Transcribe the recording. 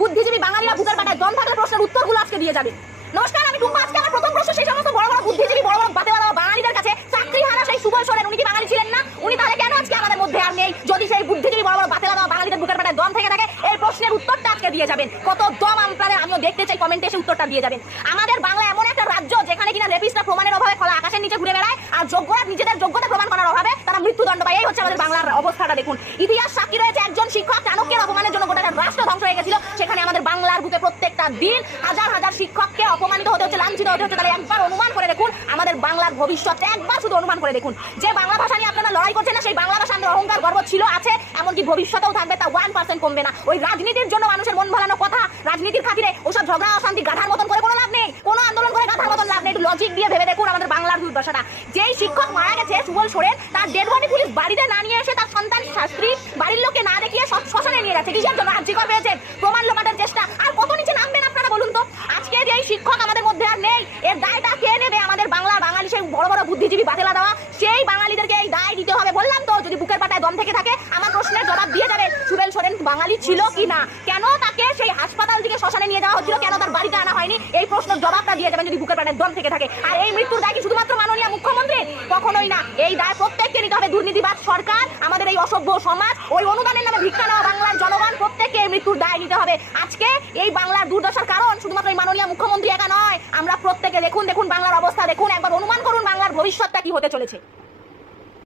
বুদ্ধিজীবী বাঙালিরা বুকের পাটায় দম থাকলে প্রশ্নের উত্তরগুলো আজকে দিয়ে যাবে। নমস্কার, আমি টুম্পা। আজকে আমার প্রথম প্রশ্ন সেই সমস্ত বড় বড় বুদ্ধিজীবী, বড় বড় বাতেওয়ালা বাঙালিদের কাছে। চাকরি হারা সেই সুবল সোরেন, উনি কি বাঙালি ছিলেন না? উনি তাহলে কেন আজকে আমাদের মধ্যে আর নেই? যদি সেই বুদ্ধিজীবী বড় বড় বাতেওয়ালা বাঙালিদের বুকের পাটায় দম থেকে থাকে, এই প্রশ্নের উত্তরটা আজকে দিয়ে যাবেন। কত দম আপনাদের আমিও দেখতে চাই, কমেন্টে এসে উত্তরটা দিয়ে যাবেন। আমাদের বাংলা এমন একটা রাজ্য যেখানে কিনা রেপিস্টরা প্রমাণের অভাবে খোলা আকাশের নিচে ঘুরে বেড়ায়, আর যোগ্যরা নিজেদের যোগ্যতা প্রমাণ করার অভাবে তারা মৃত্যুদণ্ড পায়। এই হচ্ছে আমাদের বাংলার অবস্থাটা। দেখুন, ইতিহাস সাক্ষী রয়েছে একজন শিক্ষক চাণক্যের অপমানের জন্য গোটা রাষ্ট্র ধ্বংস হয়ে গেছিল। সেখানে আমাদের বাংলার বুকে প্রত্যেকটা দিন হাজার হাজার শিক্ষককে অপমানিত হতে হচ্ছে, লাঞ্ছিত হতে হচ্ছে। তাহলে একবার অনুমান করে দেখুন আমাদের বাংলার ভবিষ্যৎ, একবার শুধু অনুমান করে দেখুন। যে বাংলা ভাষা নিয়ে আপনারা লড়াই করছেন না, সেই বাংলা ভাষা আমাদের অহংকার গর্ব ছিল, আছে, এমনকি ভবিষ্যতেও থাকবে। তা 1% কমবে না। ওই রাজনীতির জন্য মানুষের মন ভালানো কথা, রাজনীতির খাতিরে ওসব ঝগড়া অশান্তি গাধার মতন করে কোনো লাভ নেই, কোনো আন্দোলন করে গাধার মতন লাভ নেই। একটু লজিক দিয়ে ভেবে দেখুন আমাদের বাংলার দুর্দশাটা। যেই শিক্ষক মারা গেছে সুবল সোরেন, তার ডেড বডি পুলিশ বাড়িতে না নিয়ে এসে তার সন্তান শাস্ত্রী বাড়ির লোককে না দেখিয়ে শ্মশানে নিয়ে গেছে। কিসের জন্য? আর্জিকর পেয়েছেন, প্রমাণ লোপাটের চেষ্টা। আর কত নিচে নামবেন আপনারা বলুন তো? আজকে যেই শিক্ষক আমাদের মধ্যে আর নেই, এর দায়টা কে নেবে? আমাদের বাংলার বাঙালি সেই বড় বড় বুদ্ধিজীবী বাতেলা দেওয়া, সেই বাঙালিদেরকে এই দায় দিতে হবে। বললাম তো, যদি বুকের পাটায় দম থেকে থাকে আমার প্রশ্নের জবাব দিয়ে যাবে। সুবল সোরেন বাঙালি ছিল কি না, কেন তাকে সেই হাসপাতাল থেকে শ্মশানে নিয়ে যাওয়া হচ্ছিল, কেন তার বাড়িতে আনা হয়নি, এই প্রশ্নের জবাবটা দিয়ে যাবেন যদি বুকের পাটায় দম থেকে থাকে। আর এই মৃত্যুর দায় কি শুধুমাত্র মাননীয় মুখ্যমন্ত্রী? কখনোই না। এই দায় প্রত্যেককে নিতে হবে। দুর্নীতিবাদ সরকার, আমাদের এই অসভ্য সমাজ, ওই অনুদানের নামে ভিক্ষা নেওয়া বাংলার জনগণ, প্রত্যেককে এই মৃত্যুর দায় নিতে হবে। আজকে এই বাংলার দুর্দশার কারণ শুধুমাত্র এই মাননীয় মুখ্যমন্ত্রী একা নয়, আমরা প্রত্যেকে। দেখুন দেখুন বাংলার অবস্থা দেখুন, একবার অনুমান করুন বাংলার ভবিষ্যৎটা কি হতে চলেছে।